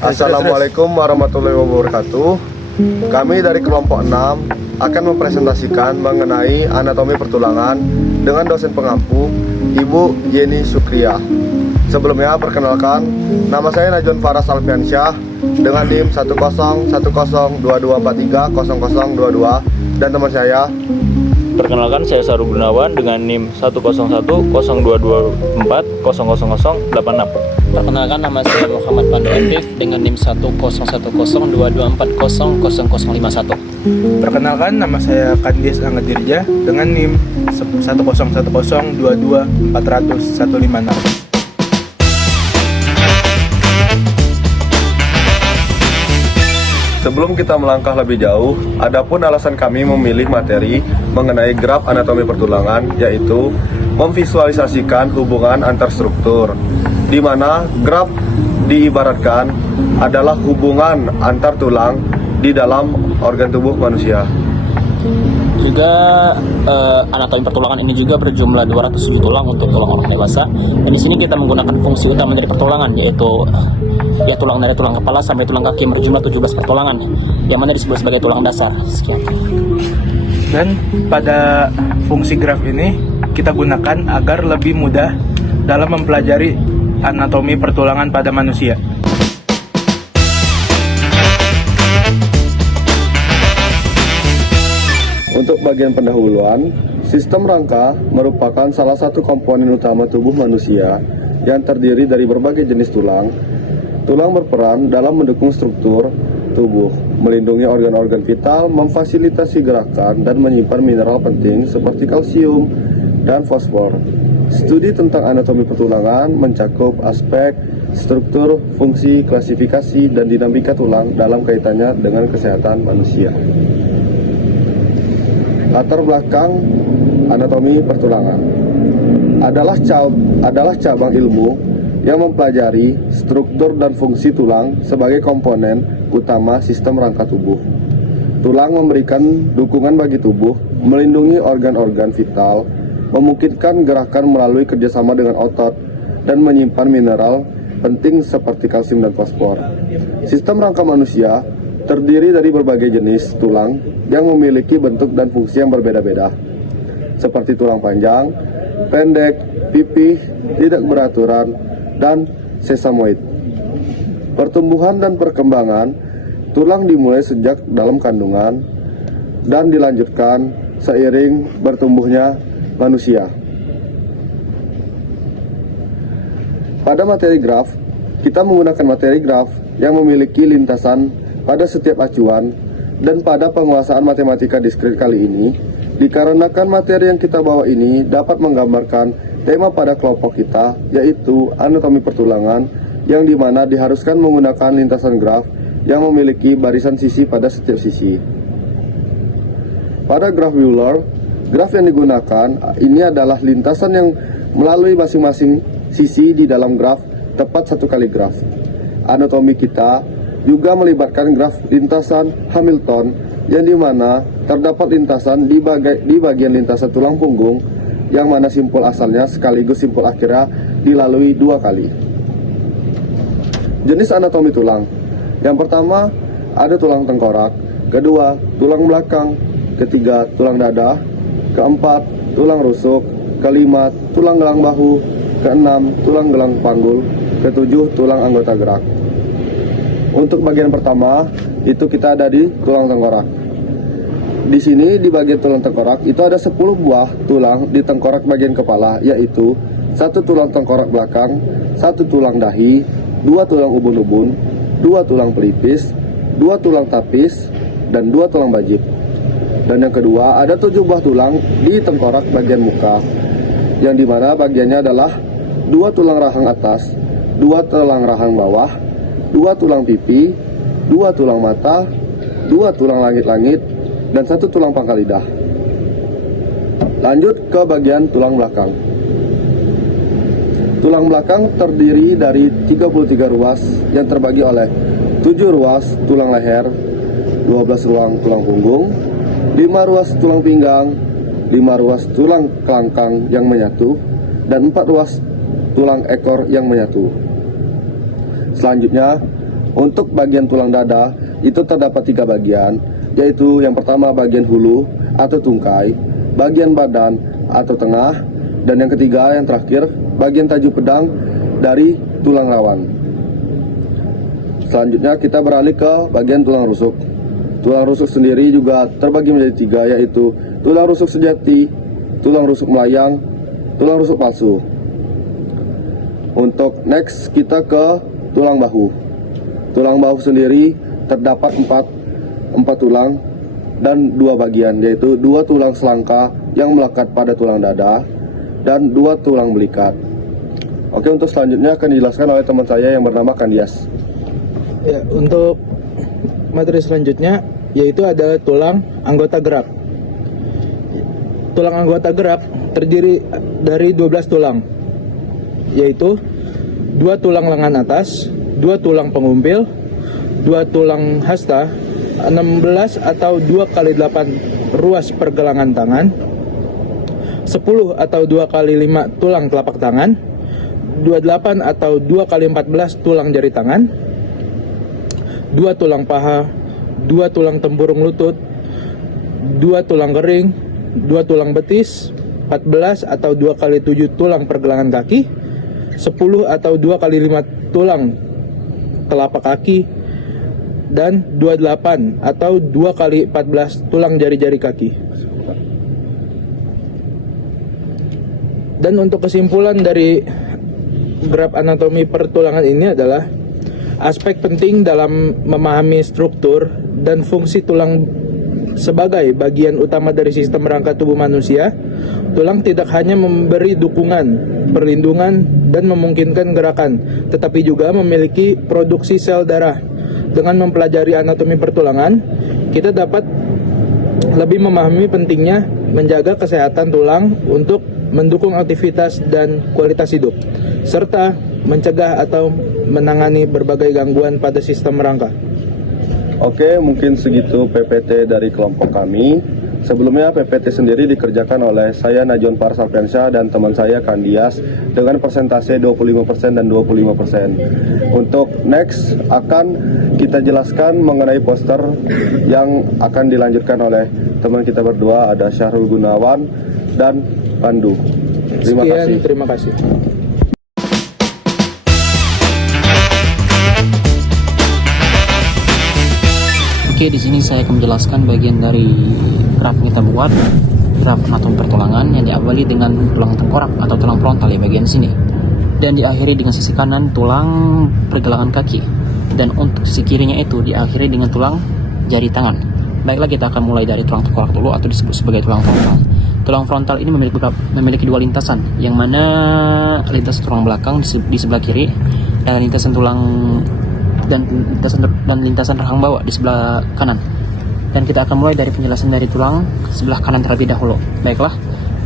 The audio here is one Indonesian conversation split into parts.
Assalamualaikum warahmatullahi wabarakatuh. Kami dari kelompok 6 akan mempresentasikan mengenai anatomi pertulangan dengan dosen pengampu Ibu Yeni Sukriya. Sebelumnya perkenalkan, nama saya Najwan Faras Alfiansyah dengan NIM 10102230022 dan teman saya. Perkenalkan, saya Saru Gunawan dengan NIM 1010224000086. Perkenalkan, nama saya Muhammad Pandu Afif dengan NIM 1010224000051. Perkenalkan, nama saya Kandis Anggadirja dengan NIM 1010224000156. Sebelum kita melangkah lebih jauh, adapun alasan kami memilih materi mengenai graf anatomi pertulangan, yaitu memvisualisasikan hubungan antar struktur, di mana graf diibaratkan adalah hubungan antar tulang di dalam organ tubuh manusia. Juga anatomi pertulangan ini juga berjumlah 207 tulang untuk tulang orang dewasa. Dan di sini kita menggunakan fungsi utama dari pertulangan, yaitu tulang dari tulang kepala sampai tulang kaki berjumlah 17 pertulangan, yang mana disebut sebagai tulang dasar. Sekian. Dan pada fungsi graf ini kita gunakan agar lebih mudah dalam mempelajari anatomi pertulangan pada manusia. Untuk bagian pendahuluan, sistem rangka merupakan salah satu komponen utama tubuh manusia yang terdiri dari berbagai jenis tulang. Tulang berperan dalam mendukung struktur tubuh, melindungi organ-organ vital, memfasilitasi gerakan, dan menyimpan mineral penting seperti kalsium dan fosfor. Studi tentang anatomi pertulangan mencakup aspek struktur, fungsi, klasifikasi, dan dinamika tulang dalam kaitannya dengan kesehatan manusia. Latar belakang anatomi pertulangan adalah cabang ilmu yang mempelajari struktur dan fungsi tulang sebagai komponen utama sistem rangka tubuh. Tulang memberikan dukungan bagi tubuh, melindungi organ-organ vital, memungkinkan gerakan melalui kerjasama dengan otot, dan menyimpan mineral penting seperti kalsium dan fosfor. Sistem rangka manusia terdiri dari berbagai jenis tulang yang memiliki bentuk dan fungsi yang berbeda-beda, seperti tulang panjang, pendek, pipih, tidak beraturan, dan sesamoid. Pertumbuhan dan perkembangan tulang dimulai sejak dalam kandungan dan dilanjutkan seiring bertumbuhnya manusia. Pada materi graf, kita menggunakan materi graf yang memiliki lintasan pada setiap acuan, dan pada penguasaan matematika diskrit kali ini, dikarenakan materi yang kita bawa ini dapat menggambarkan tema pada kelompok kita, yaitu anatomi pertulangan, yang dimana diharuskan menggunakan lintasan graf yang memiliki barisan sisi pada setiap sisi. Pada graf Euler, graf yang digunakan ini adalah lintasan yang melalui masing-masing sisi di dalam graf tepat satu kali graf. Anatomi kita juga melibatkan graf lintasan Hamilton, yang dimana terdapat lintasan di bagian lintasan tulang punggung, yang mana simpul asalnya sekaligus simpul akhirnya dilalui dua kali. Jenis anatomi tulang. Yang pertama ada tulang tengkorak, kedua tulang belakang, ketiga tulang dada, keempat tulang rusuk, kelima tulang gelang bahu, keenam tulang gelang panggul, ketujuh tulang anggota gerak. Untuk bagian pertama itu kita ada di tulang tengkorak. Di sini di bagian tulang tengkorak itu ada 10 buah tulang di tengkorak bagian kepala, yaitu 1 tulang tengkorak belakang, 1 tulang dahi, 2 tulang ubun-ubun, 2 tulang pelipis, 2 tulang tapis, dan 2 tulang bajik. Dan yang kedua ada 7 buah tulang di tengkorak bagian muka, yang dimana bagiannya adalah 2 tulang rahang atas, 2 tulang rahang bawah, 2 tulang pipi, 2 tulang mata, 2 tulang langit-langit, dan 1 tulang pangkal lidah. Lanjut ke bagian tulang belakang. Tulang belakang terdiri dari 33 ruas yang terbagi oleh 7 ruas tulang leher, 12 ruang tulang punggung, 5 ruas tulang pinggang, 5 ruas tulang kelangkang yang menyatu, dan 4 ruas tulang ekor yang menyatu. Selanjutnya, Untuk bagian tulang dada itu terdapat 3 bagian, yaitu yang pertama bagian hulu atau tungkai, bagian badan atau tengah, dan yang ketiga yang terakhir bagian tajuk pedang dari tulang rawan. Selanjutnya kita beralih ke bagian tulang rusuk. Tulang rusuk sendiri juga terbagi menjadi 3, yaitu tulang rusuk sejati, tulang rusuk melayang, tulang rusuk palsu. Untuk next kita ke tulang bahu. Tulang bahu sendiri terdapat 4 tulang dan 2 bagian, yaitu 2 tulang selangka yang melekat pada tulang dada dan 2 tulang belikat. Oke, untuk selanjutnya akan dijelaskan oleh teman saya yang bernama Kandias. Ya, untuk materi selanjutnya yaitu adalah tulang anggota gerak. Tulang anggota gerak terdiri dari 12 tulang, yaitu 2 tulang lengan atas, 2 tulang pengumpil, 2 tulang hasta, 16 atau 2 kali 8 ruas pergelangan tangan, 10 atau 2 kali 5 tulang telapak tangan, 28 atau 2 kali 14 tulang jari tangan, 2 tulang paha, 2 tulang tempurung lutut, 2 tulang kering, 2 tulang betis, 14 atau 2 kali 7 tulang pergelangan kaki, 10 atau 2 kali 5 tulang telapak kaki, dan 28 atau 2 kali 14 tulang jari-jari kaki. Dan untuk kesimpulan dari graf anatomi pertulangan ini adalah aspek penting dalam memahami struktur dan fungsi tulang sebagai bagian utama dari sistem rangka tubuh manusia. Tulang tidak hanya memberi dukungan, perlindungan, dan memungkinkan gerakan, tetapi juga memiliki produksi sel darah. Dengan mempelajari anatomi pertulangan, kita dapat lebih memahami pentingnya menjaga kesehatan tulang untuk mendukung aktivitas dan kualitas hidup, serta mencegah atau menangani berbagai gangguan pada sistem rangka. Oke, mungkin segitu PPT dari kelompok kami. Sebelumnya PPT sendiri dikerjakan oleh saya Najon Parsarpensyah dan teman saya Kandias dengan persentase 25% dan 25%. Untuk next akan kita jelaskan mengenai poster yang akan dilanjutkan oleh teman kita berdua, ada Syahrul Gunawan dan Pandu. Terima kasih. Terima kasih. Oke, di sini saya akan menjelaskan bagian dari graf yang kita buat, graf anatomi pertulangan yang diawali dengan tulang tengkorak atau tulang frontal di bagian sini, dan diakhiri dengan sisi kanan tulang pergelangan kaki, dan untuk sisi kirinya itu diakhiri dengan tulang jari tangan. Baiklah, kita akan mulai dari tulang tengkorak dulu atau disebut sebagai tulang frontal. Tulang frontal ini memiliki 2 lintasan, yang mana lintasan tulang belakang di sebelah kiri dan lintasan tulang dan lintasan rahang bawah di sebelah kanan. Dan kita akan mulai dari penjelasan dari tulang sebelah kanan terlebih dahulu. Baiklah,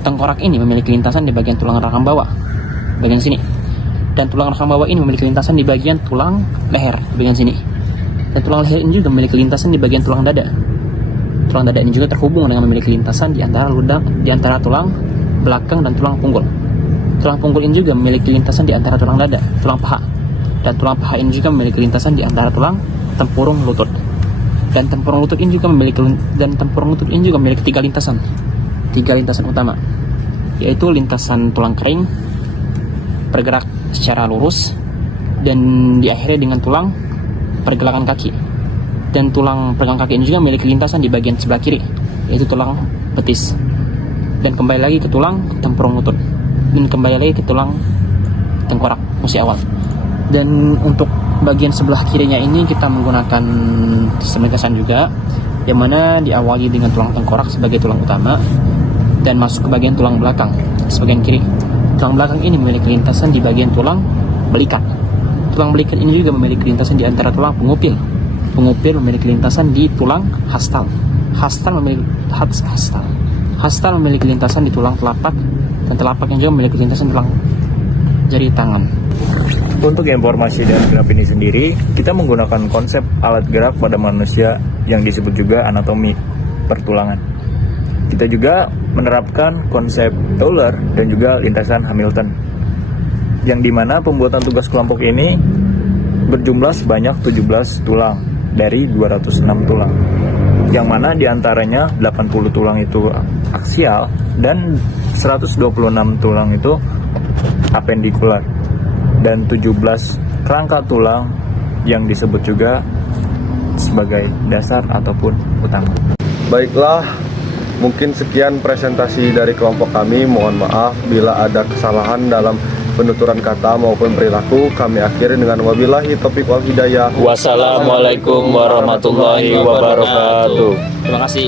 tengkorak ini memiliki lintasan di bagian tulang rahang bawah, bagian sini. Dan tulang rahang bawah ini memiliki lintasan di bagian tulang leher, bagian sini. Dan tulang leher ini juga memiliki lintasan di bagian tulang dada. Tulang dada ini juga terhubung dengan memiliki lintasan di antara tulang belakang dan tulang punggul. Tulang punggul ini juga memiliki lintasan di antara tulang dada, tulang paha. Dan tulang paha ini juga memiliki lintasan di antara tulang tempurung lutut. Dan tempurung lutut ini juga memiliki 3 lintasan. 3 lintasan utama, yaitu lintasan tulang kering bergerak secara lurus dan diakhiri dengan tulang pergelangan kaki. Dan tulang pergelangan kaki ini juga memiliki lintasan di bagian sebelah kiri, yaitu tulang betis. Dan kembali lagi ke tulang tempurung lutut, dan kembali lagi ke tulang tengkorak musi awal. Dan untuk bagian sebelah kirinya ini kita menggunakan sistem lintasan juga, yang mana diawali dengan tulang tengkorak sebagai tulang utama dan masuk ke bagian tulang belakang sebagian kiri. Tulang belakang ini memiliki lintasan di bagian tulang belikat. Tulang belikat ini juga memiliki lintasan di antara tulang pengupil. Pengupil memiliki lintasan di tulang hastal. Hastal memiliki lintasan di tulang telapak, dan telapak yang juga memiliki lintasan tulang jari tangan. Untuk informasi dari graf ini sendiri, kita menggunakan konsep alat gerak pada manusia yang disebut juga anatomi pertulangan. Kita juga menerapkan konsep Euler dan juga lintasan Hamilton, yang dimana pembuatan tugas kelompok ini berjumlah sebanyak 17 tulang dari 206 tulang. Yang mana diantaranya 80 tulang itu aksial dan 126 tulang itu apendikular dan 17 kerangka tulang yang disebut juga sebagai dasar ataupun utama. Baiklah, mungkin sekian presentasi dari kelompok kami. Mohon maaf bila ada kesalahan dalam penuturan kata maupun perilaku. Kami akhiri dengan wabillahi taufiq wal hidayah. Wassalamualaikum warahmatullahi wabarakatuh. Terima kasih.